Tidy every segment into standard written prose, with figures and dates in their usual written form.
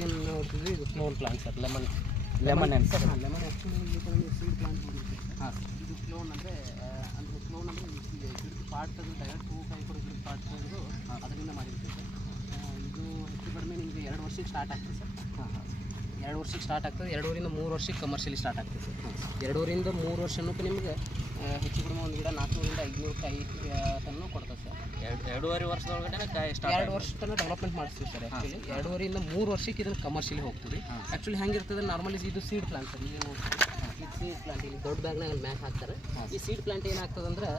ಏನು ನೋಡ್ತಿದ್ವಿ ಇದು ಕ್ಲೋನ್ ಪ್ಲಾಂಟ್ ಸರ್ ಲೆಮನ್ ಅಂತ ಲೆಮನ್ ಆ್ಯಕ್ಚುಲಿ ಈ ಥರ ನೀವು ಸೀಡ್ ಪ್ಲಾಂಟ್ ಮಾಡಿರ್ತೀವಿ ಹಾಂ ಇದು ಕ್ಲೋನ್ ಅಂದರೆ ಕ್ಲೋನ್ ಅಂದರೆ ಗಿಡದ ಪಾರ್ಟ್ ತೆಗೆದು ಡೈರೆಕ್ಟ್ ಹೂ ಕಾಯಿ ಕೊಡೋ ಗಿಡದ ಪಾರ್ಟ್ ತೆಗೆದು ಅದರಿಂದ ಮಾಡಿರ್ತೀವಿ ಸರ್. ಇದು ಹೆಚ್ಚು ಕಡಿಮೆ ನಿಮಗೆ 2 ವರ್ಷಕ್ಕೆ ಸ್ಟಾರ್ಟ್ ಆಗ್ತದೆ ಸರ್. ಹಾಂ 2 ವರ್ಷಕ್ಕೆ ಸ್ಟಾರ್ಟ್ ಆಗ್ತದೆ. 2.5 ರಿಂದ 3 ವರ್ಷಕ್ಕೆ ಕಮರ್ಷಿಯಲಿ ಸ್ಟಾರ್ಟ್ ಆಗ್ತದೆ ಸರ್. 2.5 ರಿಂದ 3 ವರ್ಷನೂ ನಿಮಗೆ ಹೆಚ್ಚು ಕಡಿಮೆ ಒಂದು ಗಿಡ 400 ರಿಂದ 500 ಕಾಯಿ ತನಕ ಕೊಡ್ತದೆ ಸರ್. 2.5 ವರ್ಷದೊಳಗಡೆ ಕಾಯಿ 2 ವರ್ಷ ತನಕ ಡೆವಲಪ್ಮೆಂಟ್ ಮಾಡಿಸ್ತೀವಿ ಸರ್. ಆ್ಯಕ್ಚುಲಿ 2.5 ರಿಂದ 3 ವರ್ಷಕ್ಕೆ ಇದನ್ನು ಕಮರ್ಷಿಯಲಿ ಹೋಗ್ತೀವಿ. ಆ್ಯಕ್ಚುಲಿ ಹೆಂಗಿರ್ತದೆ ನಾರ್ಮಲಿ ಇದು ಸೀಡ್ ಪ್ಲಾಂಟ್ ಸರ್. ಈಗ ಇದು ಸೀಡ್ ಪ್ಲಾಂಟ್ ಇಲ್ಲಿ ದೊಡ್ಡ ಬ್ಯಾಗ್ನಾಗ ಅಲ್ಲಿ ಮ್ಯಾಕ್ ಹಾಕ್ತಾರೆ. ಈ ಸೀಡ್ ಪ್ಲಾಂಟ್ ಏನಾಗ್ತದೆ ಅಂದ್ರೆ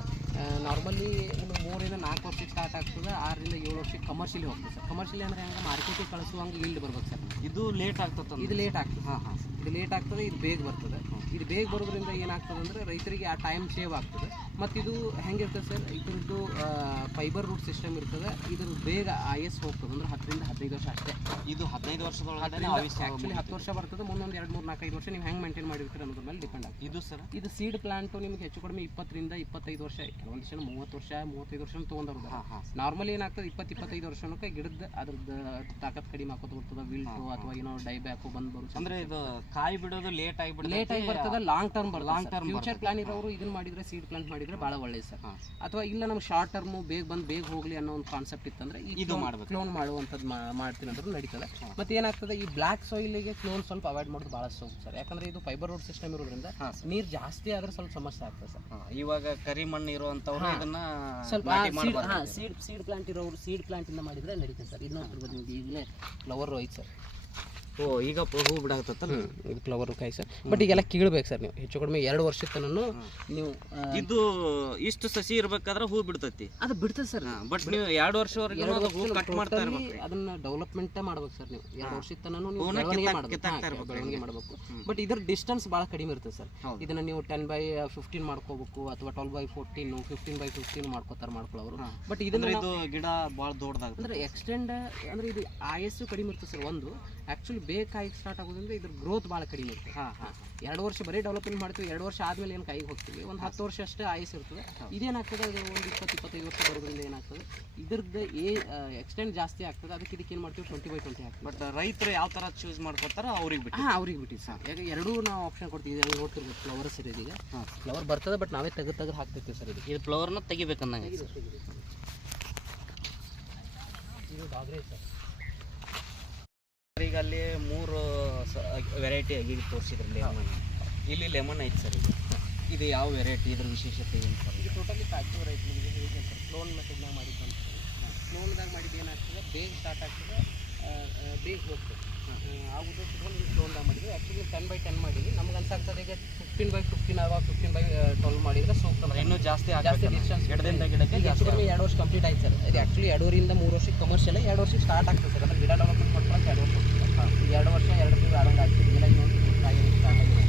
ನಾರ್ಮಲಿ ಇನ್ನು 3 ರಿಂದ 4 ವರ್ಷಕ್ಕೆ ಸ್ಟಾರ್ಟ್ ಆಗ್ತದೆ. 6 ರಿಂದ 7 ವರ್ಷಕ್ಕೆ ಕಮರ್ಷಿಯಲಿ ಹೋಗ್ತದೆ ಸರ್. ಕಮರ್ಷಿಯಲಿ ಅಂದರೆ ಹೆಂಗೆ ಮಾರ್ಕೆಟಿಗೆ ಕಳಿಸುವಂಗೆ ಈಲ್ಡ್ ಬರ್ಬೇಕು ಸರ್. ಇದು ಲೇಟ್ ಆಗ್ತದೆ. ಇದು ಲೇಟ್ ಆಗ್ತದೆ. ಇದು ಲೇಟ್ ಆಗ್ತದೆ, ಇದು ಬೇಗ ಬರ್ತದೆ. ಇದು ಬೇಗ ಬರೋದ್ರಿಂದ ಏನಾಗ್ತದೆ ಅಂದರೆ ರೈತರಿಗೆ ಆ ಟೈಮ್ ಸೇವ್ ಆಗ್ತದೆ. ಮತ್ತು ಇದು ಹೆಂಗಿರ್ತದೆ ಸರ್, ಇದ್ರದ್ದು ಫೈಬರ್ ರೂಟ್ ಸಿಸ್ಟಮ್ ಇರ್ತದೆ. ಇದ್ರ ಬೇಗ IS ಹೋಗ್ತದೆ ಅಂದ್ರೆ 10 ರಿಂದ 15 ವರ್ಷ ಅಷ್ಟೇ. ಇದು 15 ವರ್ಷದೊಳಗಡೆ ಆ್ಯಕ್ಚುಲಿ 10 ವರ್ಷ ಬರ್ತದೆ. ಮುಂದೊಂದು 2, 3, 4, 5 ವರ್ಷ ನೀವು ಹೆಂಗೆ ಮೇಂಟೈನ್ ಮಾಡಿರ್ತೀರ ಅನ್ನೋದ್ರ ಮೇಲೆ ಡಿಪೆಂಡ್ ಆಗ್ತದೆ. ಇದು ಸರ್ ಇದು ಸೀಡ್ ಪ್ಲಾಂಟು ನಿಮಗೆ ಹೆಚ್ಚು ಕಡಿಮೆ 20 ರಿಂದ 25 ವರ್ಷ, ಕೆಲವೊಂದು ಜನ 30 ವರ್ಷ 35 ವರ್ಷ ತೊಗೊಂಡವ್ರು. ನಾರ್ಮಲಿ ಏನಾಗ್ತದೆ 20-25 ವರ್ಷಕ್ಕೆ ಗಿಡದ ಅದ್ರದ್ದು ತಾಕತ್ ಕಡಿಮೆ ಹಾಕೋತ ಬರ್ತದೆ. ವಿಲ್ಟು ಅಥವಾ ಏನೋ ಡೈಬ್ಯಾಕು ಬಂದು ಬರುತ್ತೆ. ಅಂದರೆ ಇದು ಕಾಯಿ ಬಿಡೋದು ಲೇಟ್ ಆಗಿ ಬರ್ತದೆ. ಲಾಂಗ್ ಟರ್ಮ್ ಫ್ಯೂಚರ್ ಪ್ಲಾನ್ ಇರೋರು ಇದನ್ನ ಮಾಡಿದ್ರೆ ಸೀಡ್ ಪ್ಲಾಂಟ್ ಮಾಡಿದ್ರೆ ಭಾಳ ಒಳ್ಳೇದು ಸರ್. ಅಥವಾ ಇಲ್ಲ ನಮ್ಗೆ ಶಾರ್ಟ್ ಟರ್ಮು ಬೇಗ ಹೋಗಲಿ ಅನ್ನೋ ಒಂದು ಕಾನ್ಸೆಪ್ಟ್ ಇತ್ತಂದ್ರೆ ಇದು ಮಾಡಬೇಕು. ಕ್ಲೋನ್ ಮಾಡುವಂಥದ್ದು ಮಾಡ್ತೀನಿ ಅಂದ್ರೆ ನಡೀತದೆ. ಮತ್ತೆ ಏನಾಗ್ತದೆ ಈ ಬ್ಲ್ಯಾಕ್ ಸಾಯಿಲಿಗೆ ಕ್ಲೋನ್ ಸ್ವಲ್ಪ ಅವಾಯ್ಡ್ ಮಾಡೋದು ಭಾಳ ಸೂಕ್ತ ಸರ್. ಯಾಕಂದ್ರೆ ಇದು ಫೈಬರ್ ರೋಡ್ ಸಿಸ್ಟಮ್ ಇರೋದ್ರಿಂದ ನೀರು ಜಾಸ್ತಿ ಆದ್ರೆ ಸ್ವಲ್ಪ ಸಮಸ್ಯೆ ಆಗ್ತದೆ ಸರ್. ಇವಾಗ ಕರಿ ಮಣ್ಣು ಇರುವಂಥವ್ರು ಇದನ್ನ ಸ್ವಲ್ಪ ಸೀಡ್ ಪ್ಲಾಂಟ್ ಇರೋರು ಸೀಡ್ ಪ್ಲಾಂಟ್ ಇಂದ ಮಾಡಿದ್ರೆ ನಡೀತದೆ ಸರ್. ಇದು ನೋಡ್ತಿರ್ಬೋದು ನಿಮ್ಗೆ ಈಗಲೇ ಫ್ಲವರ್ ಐತೆ ಸರ್. ಈಗ ಹೂ ಬಿಡಾಗ್ತತ್ತಲ್ಲ ಇದು ಫ್ಲವರ್ ಕಾಯಿ ಸರ್. ಬಟ್ ಈಗೆಲ್ಲ ಕೀಳ್ಬೇಕು ಸರ್. ನೀವು ಹೆಚ್ಚು ಕಡಿಮೆ 2 ವರ್ಷದ ತನಕ ನೀವು ಇದು ಇಷ್ಟು ಸಸಿ ಇರ್ಬೇಕಾದ್ರೆ ಹೂ ಬಿಡ್ತೈತಿ. ಅದು ಬಿಡ್ತದೆ ಸರ್. ಬಟ್ ನೀವು 2 ವರ್ಷವರೆಗೆ ಹೂ ಕಟ್ ಮಾಡ್ತಾ ಇರ್ಬೇಕು. ಅದನ್ನ ಡೆವಲಪ್ಮೆಂಟ್ ಮಾಡ್ಬೇಕು ಸರ್. ನೀವು 2 ವರ್ಷದ ತನಕ ನೀವು ಬೆಳವಣಿಗೆ ಮಾಡಬೇಕು. ಬಟ್ ಇದ್ರ ಡಿಸ್ಟೆನ್ಸ್ ಭಾಳ ಕಡಿಮೆ ಇರ್ತದೆ ಸರ್. ಇದನ್ನ ನೀವು 10/15 ಮಾಡ್ಕೋಬೇಕು ಅಥವಾ 12/14 15/15 ಮಾಡ್ಕೊಳ್ಳೋರು. ಬಟ್ ಇದನ್ನ ಇದು ಗಿಡ ಭಾಳ ದೊಡ್ಡದಾಗ ಅಂದ್ರೆ ಎಕ್ಸ್ಟೆಂಡ್ ಅಂದ್ರೆ ಇದು IS ಕಡಿಮೆ ಇರ್ತದೆ ಸರ್. ಒಂದು ಆ್ಯಕ್ಚುಲಿ ಬೇಗ ಕಾಯಿಗೆ ಸ್ಟಾರ್ಟ್ ಆಗೋದ್ರಿಂದ ಇದ್ರ ಗ್ರೋತ್ ಭಾಳ ಕಡಿಮೆ ಇರ್ತದೆ. 2 ವರ್ಷ ಬರೀ ಡೆವಲಪ್ಮೆಂಟ್ ಮಾಡ್ತೀವಿ. 2 ವರ್ಷ ಆದಮೇಲೆ ಏನು ಕಾಯಿಗೆ ಹೋಗ್ತೀವಿ. ಒಂದು 10 ವರ್ಷ ಅಷ್ಟೇ IS ಇರ್ತದೆ. ಇದೇನಾಗ್ತದೆ ಅದು ಒಂದು 20-25 ವರ್ಷ ಬರೋದ್ರಿಂದ ಏನಾಗ್ತದೆ ಇದ್ರದ್ದು ಎಕ್ಸ್ಟೆಂಡ್ ಜಾಸ್ತಿ ಆಗ್ತದೆ. ಅದಕ್ಕೆ ಇದಕ್ಕೆ ಏನು ಮಾಡ್ತೀವಿ 20/20 ಹಾಕ್ತೀವಿ. ಬಟ್ ರೈತರು ಯಾವ ಥರ ಚೂಸ್ ಮಾಡ್ಕೊತಾರೋ ಅವ್ರಿಗೆ ಬಿಟ್ಟು ಅವ್ರಿಗೆ ಬಿಟ್ಟಿದ್ದು ಸರ್. ಯಾಕೆ ಎರಡೂ ನಾವು ಆಪ್ಷನ್ ಕೊಡ್ತೀವಿ. ಇದನ್ನು ನೋಡ್ತಿರ್ಬೇಕು ಫ್ಲವರ್ ಸರ್. ಇದೀಗ ಫ್ಲವರ್ ಬರ್ತದೆ ಬಟ್ ನಾವೇ ತೆಗೆದು ಹಾಕ್ತಿರ್ತೀವಿ ಸರ್. ಇದು ಫ್ಲವರ್ನ ತೆಗಿಬೇಕಂದಂಗೆ ಇದು ಡಾಗ್ರೆ ಸರ್. ಈಗ ಅಲ್ಲಿ 3 ವೆರೈಟಿ ಆಗಿ ತೋರಿಸಿದ್ರು ಲೆಮನ್. ಇಲ್ಲಿ ಲೆಮನ್ ಐತೆ ಸರ್. ಇದು ಯಾವ ವೆರೈಟಿ, ಇದ್ರ ವಿಶೇಷತೆ ಏನು ಸರ್? ಇದು ಟೋಟಲಿ ಫ್ಯಾಕ್ಟ್ರಿ ವೆರೈಟಿ ನಿಮಗೆ ಹೇಗೆ ಸರ್. ಕ್ಲೋನ್ ಮೆಥಡ್ನಾಗ ಮಾಡಿದ್ದು ಅಂತ ಕ್ಲೋನ್ದಾಗ ಮಾಡಿದ್ದು ಏನಾಗ್ತದೆ ಬೇಗ ಸ್ಟಾರ್ಟ್ ಆಗ್ತದೆ, ಬೇಗ ಹೋಗ್ತದೆ. ಆ ಉದ್ದೇಶಕ್ಕೆ ನೀವು ಕ್ಲೋನ್ದಾಗ ಮಾಡಿದ್ವಿ. ಆ್ಯಕ್ಚುಲಿ 10/10 ಮಾಡಿದ್ವಿ. ನಮ್ಗೆ ಅನ್ಸಾಗ್ತದೆ ಈಗ 15/15 ಅಥವಾ 15/12 ಮಾಡಿದರೆ ಸೂಕ್ತ. ಇನ್ನೂ ಜಾಸ್ತಿ ಡಿಸ್ಟೆನ್ಸ್ ಗಿಡದಿಂದ ಗಿಡಕ್ಕೆ ಹೆಚ್ಚು ಕಡಿಮೆ 2 ವರ್ಷ ಕಂಪ್ಲೀಟ್ ಆಯ್ತು ಸರ್. ಇದು ಆ್ಯಕ್ಚುಲಿ 2.5 ರಿಂದ 3 ವರ್ಷಕ್ಕೆ ಕಮರ್ಷಿಯಲ್ 2 ವರ್ಷಕ್ಕೆ ಸ್ಟಾರ್ಟ್ ಆಗ್ತದೆ ಸರ್. ಅದನ್ನು ಗಿಡ ಡೆವಲಪ್ಮೆಂಟ್ ಮಾಡ್ಕೊಳಕ್ಕೆ 2 ವರ್ಷ ಹೋಗ್ತದೆ. 2 ವರ್ಷ 2 ತಿಂಗಳು ಆದಂಗೆ ಆಗ್ತದೆ. ಇಲ್ಲ ಇನ್ನೊಂದು ಕಾಯಿ ಸ್ಟಾರ್ಟ್ ಆಗಿರುತ್ತೆ.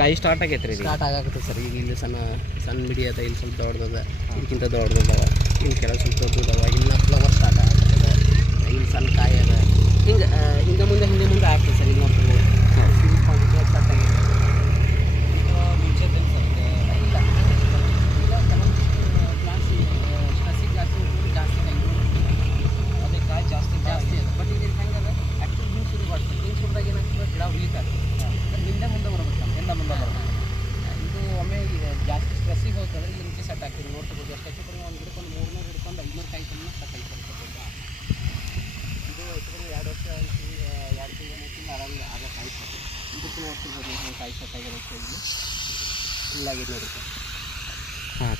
ಕಾಯಿ ಸ್ಟಾರ್ಟ್ ಆಗೈತೆ ರೀ. ಸ್ಟಾರ್ಟ್ ಆಗಾಗುತ್ತೆ ಸರ್. ಈಗ ಇಲ್ಲಿ ಸಣ್ಣ ಮಿಡಿ ಅದ, ಇಲ್ಲಿ ಸ್ವಲ್ಪ ದೊಡ್ಡದ, ಇದಕ್ಕಿಂತ ದೊಡ್ಡದವ, ಇಲ್ಲಿ ಕೆಳಗೆ ಸ್ವಲ್ಪ ದೊಡ್ಡದವ, ಇನ್ನು ಫ್ಲವರ್ ಸ್ಟಾರ್ಟ್ ಆಗುತ್ತದೆ, ಇಲ್ಲಿ ಸಣ್ಣ ಕಾಯಿ ಅದ. ಹಿಂಗೆ ಮುಂದೆ ಆಗ್ತದೆ ಸರ್. ಇಲ್ಲಿ ನೋಡ್ತೀವಿ ಸ್ಟಾರ್ಟ್ ಆಗಿದೆ. ಮುಂಚೆ ಸರ್ ಇಲ್ಲ ಈಗ ಕೆಲವೊಂದು ಪ್ಲಾಂಟ್ಸ್ ಸ್ಟ್ರೆಸ್ಸಿಗೆ ಜಾಸ್ತಿ ಅದೇ ಕಾಯಿ ಜಾಸ್ತಿ ಅದ. ಬಟ್ ಈಗ ಹೆಂಗದ ಆ್ಯಕ್ಚುಲಿ ಹಿಂಗೆ ಶುರು ಮಾಡ್ತೀವಿ. ಹಿಂಗೆ ಶುರುದಾಗ ಏನಾಗ್ತದೆ ಗಿಡ ವೀಕ್ ಆಗ್ತದೆ. ಹಿಂದೆ ಮುಂದೆ ಬರ್ಬೇಕು. ಇದು ಒಮ್ಮೆ ಜಾಸ್ತಿ ಸ್ಟ್ರೆಸ್ಸಿಗೆ ಹೋಗ್ತದೆ. ಇಲ್ಲಿ ರುಚಿ ಸೆಟ್ ಆಗ್ತದೆ. ನೋಡ್ತಿರ್ಬೋದು ಎಷ್ಟು ಹೆಚ್ಚು ಕಡಿಮೆ ಒಂದು ಗಿಡಕ್ಕೆ 300 ಹಿಡ್ಕೊಂಡು 500 ಕಾಯಿ ತನಕ ಸೆಟ್ ಆಗ್ತದೆ. ಇದು ಹೆಚ್ಚು ಕಡಿಮೆ 2 ವರ್ಷ 2 ತಿಂಗಳು 3 ತಿಂಗಳು ಆರಾಮ ಆಗ ಕಾಯಿ ಸೆಟ್. ಇದಕ್ಕೂ ನೋಡ್ತಿರ್ಬೋದು ಕಾಯಿ ಸೆಟ್ ಆಗಿರುತ್ತೆ. ಇಲ್ಲಿ ಇಲ್ಲಾಗಿದೆ ನೋಡಿ ಸರ್.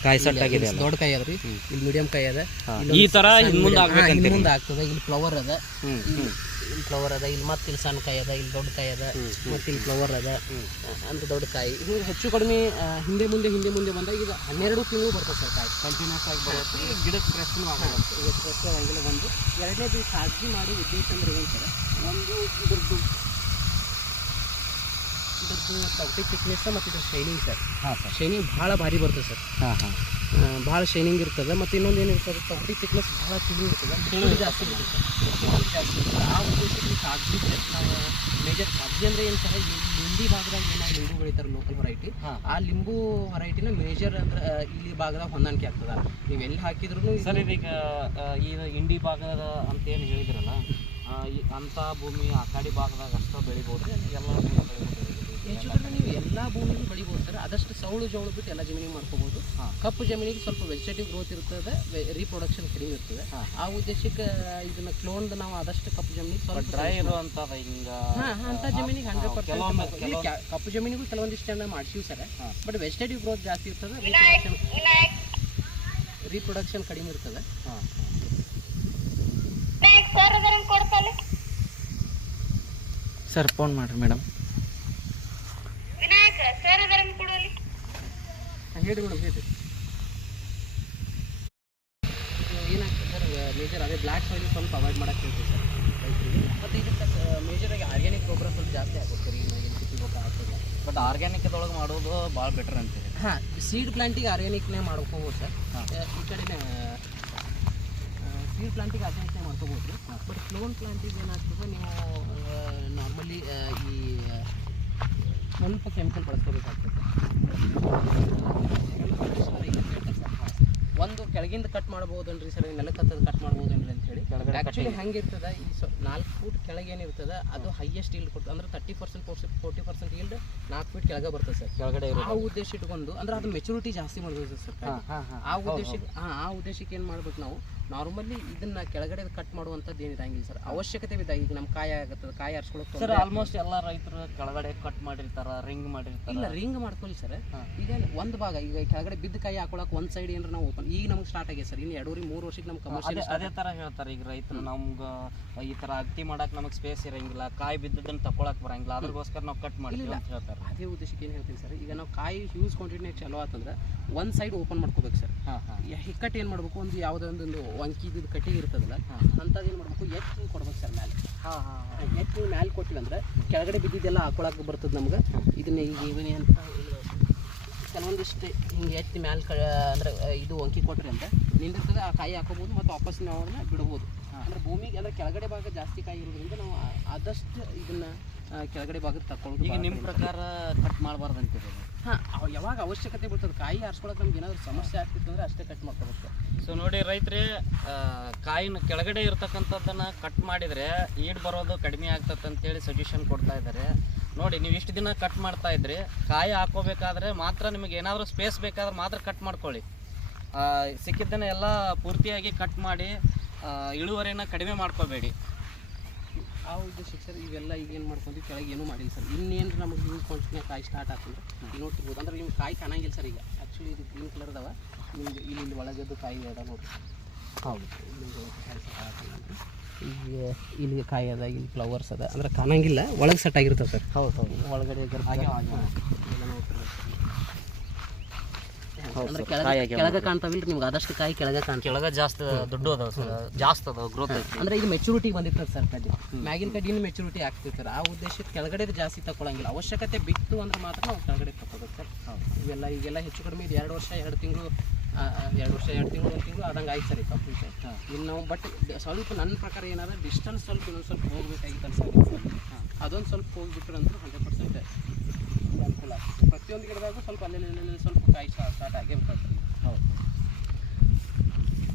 ಕಾಯಿ ಸೆಟ್ ಆಗಿದೆ. ದೊಡ್ಡ ಕಾಯಿ ಅದ ರೀ. ಇಲ್ಲಿ ಮೀಡಿಯಂ ಕಾಯಿ ಅದ. ಈ ಥರ ಮುಂದೆ ಆಗ್ತದೆ. ಇಲ್ಲಿ ಫ್ಲವರ್ ಅದ. ಇಲ್ಲಿ ಫ್ಲವರ್ ಅದ. ಇಲ್ಲಿ ಮತ್ತೆ ಇಲ್ಲಿ ಸಣ್ಣ ಕಾಯಿ ಅದ. ಇಲ್ಲಿ ದೊಡ್ಡ ಕಾಯಿ ಅದ. ಮತ್ತು ಇಲ್ಲಿ ಫ್ಲವರ್ ಅದ ಅಂತ ದೊಡ್ಡ ಕಾಯಿ. ಇದು ಹೆಚ್ಚು ಕಡಿಮೆ ಹಿಂದೆ ಮುಂದೆ ಬಂದಾಗ ಈಗ 12 ತಿಂಗಳು ಬರ್ತದೆ ಸರ್ ಕಾಯಿ ಕಂಟಿನ್ಯೂಸ್ ಆಗಿ ಬರುತ್ತೆ. ಈಗ ಗಿಡಕ್ಕೆ ಸ್ಟ್ರೆಸ್ನೂ ಆಗಲ್ಲ. ಈಗ ಸ್ಟ್ರೆಸ್ ಆಗಿಲ್ಲ. ಒಂದು ಎರಡನೇದು ಸಾಗಿ ಮಾಡಿ ಉದ್ದೇಶ ಅಂದರೆ ಏನು ಸರ್, ಒಂದು ಇದ್ರದ್ದು ತೌಟಿ ಥಿಕ್ನೆಸ್ ಮತ್ತು ಇದು ಶೈನಿಂಗ್ ಸರ್. ಶೈನಿಂಗ್ ಭಾಳ ಭಾರಿ ಬರ್ತದೆ ಸರ್. ಭಾಳ ಶೈನಿಂಗ್ ಇರ್ತದೆ. ಮತ್ತು ಇನ್ನೊಂದು ಏನಿರ್ತದೆ ತೌಟಿ ಥಿಕ್ನೆಸ್ ಭಾಳ ತಿಳಿ ಇರ್ತದೆ. ತಿಳಿ ಜಾಸ್ತಿ ಇರ್ತದೆ. ಆ ಉದ್ದೇಶಕ್ಕೆ ಸಾಗಿ ನಾವು ಮೇಜರ್ ಸಾಗಿ ಅಂದರೆ ಏನು ಸರ್, ಲಿಂಬಿ ಭಾಗದಾಗ ಏನಾಗಿ ಲಿಂಬು ಬೆಳಿತಾರೆ ಲೋಕಲ್ ವೆರೈಟಿ, ಆ ಲಿಂಬು ವೆರೈಟಿನ ಮೇಜರ್ ಅಂದ್ರೆ ಇಲ್ಲಿ ಭಾಗದಾಗ ಹೊಂದಾಣಿಕೆ ಆಗ್ತದೆ. ನೀವು ಎಲ್ಲಿ ಹಾಕಿದ್ರು ಸರ್. ಇದೀಗ ಈ ಇಂಡಿ ಭಾಗದ ಅಂತ ಏನು ಹೇಳಿದ್ರಲ್ಲ, ಅಂಥ ಭೂಮಿ ಆ ಕಡೆ ಭಾಗದಾಗ ಅಷ್ಟೇ ಬೆಳಿಬೋದು ಎಲ್ಲ ಭೂಮಿ ಬೆಳಿಬೋದು. ಹೆಚ್ಚು ಕಡಿಮೆ ನೀವು ಎಲ್ಲ ಭೂಮಿಗೂ ಬೆಳಿಬೋದು ಸರ್. ಆದಷ್ಟು ಸೌಳು ಜೋಳು ಬಿಟ್ಟು ಎಲ್ಲ ಜಮೀನಿಗೆ ಮಾಡ್ಕೋಬೋದು. ಕಪ್ಪು ಜಮೀನಿಗೆ ಸ್ವಲ್ಪ ವೆಜಿಟೇಟಿವ್ ಗ್ರೋತ್ ಇರ್ತದೆ, ರೀಪ್ರೊಡಕ್ಷನ್ ಕಡಿಮೆ ಇರ್ತದೆ. ಆ ಉದ್ದೇಶಕ್ಕೆ ಇದನ್ನ ಕ್ಲೋನ್ದು ನಾವು ಆದಷ್ಟು ಕಪ್ಪು ಜಮೀನಿಗೆ ಸ್ವಲ್ಪ ಡ್ರೈ ಇರುವಂಥದ್ದು ಹಿಂಗೆ ಅಂಥ ಜಮೀನಿಗೆ 100% ಕಪ್ಪು ಜಮೀನಿಗೂ ಕೆಲವೊಂದಿಷ್ಟು ಜನ ಮಾಡ್ತೀವಿ ಸರ್. ಬಟ್ ವೆಜಿಟೇಟಿವ್ ಗ್ರೋತ್ ಜಾಸ್ತಿ ಇರ್ತದೆ, ರೀಪ್ರೊಡಕ್ಷನ್ ಕಡಿಮೆ ಇರ್ತದೆ. ಸರ್ ಫೋನ್ ಮಾಡಿರಿ ಮೇಡಮ್. ಹೇಳಿ ಮೇಡಮ್, ಹೇಳಿ. ಏನಾಗ್ತದೆ ಸರ್, ಮೇಜರ್ ಅದೇ ಬ್ಲ್ಯಾಕ್ ಸಾಯಿಲ್ ಸ್ವಲ್ಪ ಅವಾಯ್ಡ್ ಮಾಡೋಕ್ಕೆ ಹೇಳ್ತೀವಿ ಸರ್ ರೈತರಿಗೆ. ಮತ್ತು ಇದಕ್ಕೆ ಮೇಜರಾಗಿ ಆರ್ಗ್ಯಾನಿಕ್ ಗೊಬ್ಬರ ಸ್ವಲ್ಪ ಜಾಸ್ತಿ ಆಗುತ್ತೆ ಸರ್. ಈಗ ಗೊಬ್ಬರ ಆಗ್ತದೆ, ಬಟ್ ಆರ್ಗ್ಯಾನಿಕ್ದೊಳಗೆ ಮಾಡೋದು ಭಾಳ ಬೆಟರ್ ಅಂತೀರಿ. ಸೀಡ್ ಪ್ಲಾಂಟಿಗೆ ಆರ್ಗ್ಯಾನಿಕ್ನೇ ಮಾಡ್ಕೋಬೋದು ಸರ್. ಈ ಕಡೆನೇ ಸೀಡ್ ಪ್ಲಾಂಟಿಗೆ ಆರ್ಗ್ಯಾನಿಕ್ನೇ ಮಾಡ್ಕೋಬೋದು. ಬಟ್ ಕ್ಲೋನ್ ಪ್ಲಾಂಟಿಗೆ ಏನಾಗ್ತದೆ, ನೀವು ನಾರ್ಮಲಿ ಈ ಸ್ವಲ್ಪ ಕೆಮಿಕಲ್ ಬಳಸ್ಕೋಬೇಕಾಗ್ತದೆ. ಒಂದು ಕೆಳಗಿಂದ ಕಟ್ ಮಾಡ್ಬೋದನ್ರಿ ಸರ್, ನೆಲಕ್ಕೆ ಹತ್ತದ ಕಟ್ ಮಾಡ್ಬೋದನ್ರಿ ಅಂತ ಹೇಳಿ. ಆ್ಯಕ್ಚುಲಿ ಹೆಂಗಿರ್ತದೆ, ಈ 4 ಫೂಟ್ ಕೆಳಗೆ ಏನಿರ್ತದೆ ಅದು ಹೈಯೆಸ್ಟ್ ಈಲ್ಡ್ ಕೊಡ್ತದೆ. ಅಂದ್ರೆ 30% 40% ಈಲ್ಡ್ 4 ಫೀಟ್ ಕೆಳಗೆ ಬರ್ತದೆ ಸರ್ ಕೆಳಗಡೆ. ಆ ಉದ್ದೇಶ ಇಟ್ಕೊಂಡು ಅಂದ್ರೆ ಅದು ಮೆಚುರಿಟಿ ಜಾಸ್ತಿ ಮಾಡ್ಬೋದು ಸರ್. ಆ ಉದ್ದೇಶಕ್ಕೆ ಏನು ಮಾಡ್ಬೇಕು ನಾವು, ನಾರ್ಮಲಿ ಇದನ್ನ ಕೆಳಗಡೆ ಕಟ್ ಮಾಡುವಂಥದ್ದು ಏನಿರಂಗಿಲ್ಲ ಸರ್. ಅವಶ್ಯಕತೆ ಇದೆ. ಈಗ ನಮ್ಮ ಕಾಯಿ ಆಗುತ್ತದೆ, ಕಾಯಿ ಆರಿಸ್ಕೊಳ್ಳೋಕೆ ಸರ್ ಆಲ್ಮೋಸ್ಟ್ ಎಲ್ಲ ರೈತರು ಕೆಳಗಡೆ ಕಟ್ ಮಾಡಿರ್ತಾರ, ರಿಂಗ್ ಮಾಡಿರ್ತಾರೆ. ಇಲ್ಲ, ರಿಂಗ್ ಮಾಡ್ಕೊಳ್ಳಿ ಸರ್. ಈಗ ಒಂದು ಭಾಗ ಈಗ ಕೆಳಗಡೆ ಬಿದ್ದ ಕಾಯಿ ಹಾಕೊಳಕ್ಕೆ ಒಂದು ಸೈಡ್ ಏನಾರ ನಾವು ಓಪನ್, ಈಗ ನಮ್ಗೆ ಸ್ಟಾರ್ಟ್ ಆಗಿದೆ ಸರ್. ಇನ್ನು 2-3 ವರ್ಷಕ್ಕೆ ನಮ್ಮ ಕಮರ್ಷಿಯಲ್ ಅದೇ ಥರ ಹೇಳ್ತಾರೆ ಈಗ ರೈತರು. ನಮ್ಗೆ ಈ ಥರ ಅಗತಿ ಮಾಡಕ್ಕೆ ನಮಗೆ ಸ್ಪೇಸ್ ಇರಂಗಿಲ್ಲ, ಕಾಯಿ ಬಿದ್ದದನ್ನು ತಗೊಳಕ್ಕೆ ಬರಂಗಿಲ್ಲ, ಅದ್ರಗೋಸ್ಕರ ನಾವು ಕಟ್ ಮಾಡಿಲ್ಲ ಅಂತ ಹೇಳ್ತಾರೆ. ಅದೇ ಉದ್ದೇಶಕ್ಕೆ ಏನು ಹೇಳ್ತೀನಿ ಸರ್, ಈಗ ನಾವು ಕಾಯಿ ಹ್ಯೂಸ್ ಕ್ವಾಂಟಿಟಿ ಚಲೋ ಆತಂದ್ರೆ ಒಂದು ಸೈಡ್ ಓಪನ್ ಮಾಡ್ಕೋಬೇಕು ಸರ್. ಹಿಕ್ಕಟ್ಟು ಏನು ಮಾಡಬೇಕು, ಒಂದು ಯಾವುದೋ ಒಂದು ವಂಕಿದ್ದು ಕಟ್ಟಿಗೆ ಇರ್ತದಲ್ಲ ಅಂಥದ್ದು ಏನು ಮಾಡಬೇಕು, ಎತ್ತು ಕೊಡ್ಬೇಕು ಸರ್ ಮ್ಯಾಲೆ. ಎತ್ತು ಮ್ಯಾಲೆ ಕೊಟ್ಟಿವಿ ಅಂದ್ರೆ ಕೆಳಗಡೆ ಬಿದ್ದಿದ್ದೆಲ್ಲ ಹಾಕೊಳಕ್ಕೆ ಬರ್ತದೆ ನಮ್ಗೆ. ಇದನ್ನ ಈಗ ಇವನೇ ಅಂತ ಕೆಲವೊಂದಿಷ್ಟು ಹಿಂಗೆ ಎತ್ತಿ ಮ್ಯಾಲೆ ಅಂದ್ರೆ ಇದು ವಂಕಿ ಕೊಟ್ರಿ ಅಂತ ನಿಂದಿರ್ತದೆ, ಆ ಕಾಯಿ ಹಾಕೋಬೋದು ಮತ್ತು ವಾಪಸ್ ನಾವು ಅದನ್ನ ಬಿಡ್ಬೋದು. ಅಂದ್ರೆ ಭೂಮಿಗೆ ಅಂದ್ರೆ ಕೆಳಗಡೆ ಭಾಗ ಜಾಸ್ತಿ ಕಾಯಿ ಇರೋದ್ರಿಂದ ನಾವು ಆದಷ್ಟು ಇದನ್ನ ಕೆಳಗಡೆ ಭಾಗಕ್ಕೆ ತಗೊಳ್ಳೋದು. ಈಗ ನಿಮ್ಮ ಪ್ರಕಾರ ಕಟ್ ಮಾಡಬಾರ್ದು ಅಂತೀರಿ? ಯಾವಾಗ ಅವಶ್ಯಕತೆ ಬರ್ತದೆ, ಕಾಯಿ ಆರಿಸ್ಕೊಳಕ್ಕೆ ನಮ್ಗೆ ಏನಾದರೂ ಸಮಸ್ಯೆ ಆಗ್ತಿತ್ತು ಅಂದರೆ ಅಷ್ಟೇ ಕಟ್ ಮಾಡ್ಕೋಬೇಕು. ಸೊ ನೋಡಿ ರೈತರೇ, ಕಾಯಿನ ಕೆಳಗಡೆ ಇರ್ತಕ್ಕಂಥದ್ದನ್ನು ಕಟ್ ಮಾಡಿದರೆ ಈಡ್ ಬರೋದು ಕಡಿಮೆ ಆಗ್ತದೆ ಅಂತೇಳಿ ಸಜೆಷನ್ ಕೊಡ್ತಾ ಇದ್ದಾರೆ. ನೋಡಿ, ನೀವು ಇಷ್ಟು ದಿನ ಕಟ್ ಮಾಡ್ತಾ ಇದ್ರಿ, ಕಾಯಿ ಹಾಕೋಬೇಕಾದ್ರೆ ಮಾತ್ರ ನಿಮಗೆ ಏನಾದರೂ ಸ್ಪೇಸ್ ಬೇಕಾದ್ರೆ ಮಾತ್ರ ಕಟ್ ಮಾಡ್ಕೊಳ್ಳಿ. ಸಿಕ್ಕಿದ್ದನ್ನು ಎಲ್ಲ ಪೂರ್ತಿಯಾಗಿ ಕಟ್ ಮಾಡಿ ಇಳುವರಿನ ಕಡಿಮೆ ಮಾಡ್ಕೋಬೇಡಿ. ಆ ಉದ್ದೇಶಕ್ಕೆ ಸರ್ ಇವೆಲ್ಲ ಈಗ ಏನು ಮಾಡ್ಕೊಂಡ್ವಿ, ಕೆಳಗೆ ಏನೂ ಮಾಡಿಲ್ಲ ಸರ್. ಇನ್ನೇನು ನಮಗೆ ಯೂಸ್ ಕ್ವಾಂಟಿಟಿನ ಕಾಯಿ ಸ್ಟಾರ್ಟ್ ಆಗ್ತದೆ ನೋಡ್ತಿರ್ಬೋದು. ಅಂದ್ರೆ ನಿಮ್ಗೆ ಕಾಯಿ ಕಾಣಂಗಿಲ್ಲ ಸರ್. ಈಗ ಆ್ಯಕ್ಚುಲಿ ಇದು ಗ್ರೀನ್ ಕಲರ್ ಅದಾವ, ನಿಮ್ಗೆ ಇಲ್ಲಿ ಒಳಗದ್ದು ಕಾಯಿ ಅದ ನೋಡಿ. ಹೌದು, ಈಗ ಇಲ್ಲಿಗೆ ಕಾಯಿ ಅದ, ಇಲ್ಲಿ ಫ್ಲವರ್ಸ್ ಅದ, ಅಂದ್ರೆ ಕಾಣಂಗಿಲ್ಲ, ಒಳಗೆ ಸೆಟ್ ಆಗಿರ್ತದೆ ಸರ್. ಹೌದು, ಒಳಗಡೆ ಅಂದ್ರೆ ಕೆಳಗೆ ಕಾಣ್ತಾವಿಲ್ಲ ನಿಮ್ಗೆ, ಆದಷ್ಟು ಕಾಯಿ ಕೆಳಗೆ ಕೆಳಗೆ ಜಾಸ್ತಿ ದುಡ್ಡು ಅದಾವ ಸರ್, ಜಾಸ್ತಿ ಅದಾವ ಗ್ರೋತ್ ಐತಿ. ಅಂದ್ರೆ ಇದು ಮೆಚುರಿಟಿ ಬಂದಿರ್ತದೆ ಸರ್ ಕಡ್ಡಿ, ಮ್ಯಾಗಿನ ಕಡ್ಡಿನ ಮೆಚುರಿಟಿ ಆಗ್ತದೆ ಸರ್. ಆ ಉದ್ದೇಶಕ್ಕೆ ಕೆಳಗಡೆ ಜಾಸ್ತಿ ತಗೊಳಂಗಿಲ್ಲ. ಅವಶ್ಯಕತೆ ಬಿತ್ತು ಅಂದ್ರೆ ಮಾತ್ರ ನಾವು ಕೆಳಗಡೆ ತಗೋಬೇಕು ಸರ್. ಇವೆಲ್ಲ ಈಗೆಲ್ಲ ಹೆಚ್ಚು ಕಡಿಮೆ ಇದು 2 ವರ್ಷ 2 ತಿಂಗಳು 1 ತಿಂಗಳು ಆದಂಗೆ ಆಯ್ತು ಸರ್ ಈ ಕಂಪ್ಲೀಟ್. ಇನ್ನು ನಾವು ಬಟ್ ಸ್ವಲ್ಪ ನನ್ನ ಪ್ರಕಾರ ಏನಾದ್ರೆ ಡಿಸ್ಟೆನ್ಸ್ ಸ್ವಲ್ಪ ಇನ್ನೊಂದು ಸ್ವಲ್ಪ ಹೋಗ್ಬೇಕಾಗಿತ್ತು ಸರ್. ಅದೊಂದು ಸ್ವಲ್ಪ ಹೋಗಿಬಿಟ್ರೆ ಅಂದ್ರೆ 100% ಅನುಕೂಲ ಆಗ್ತದೆ. ಪ್ರತಿಯೊಂದು ಗಿಡದಾಗೂ ಸ್ವಲ್ಪ ಅಲ್ಲೆಲ್ಲ ಸ್ವಲ್ಪ ಕಾಯಿ ಸ್ಟಾರ್ಟ್ ಆಗೇ ಬಿಡ್ತದೆ. ಹೌದು.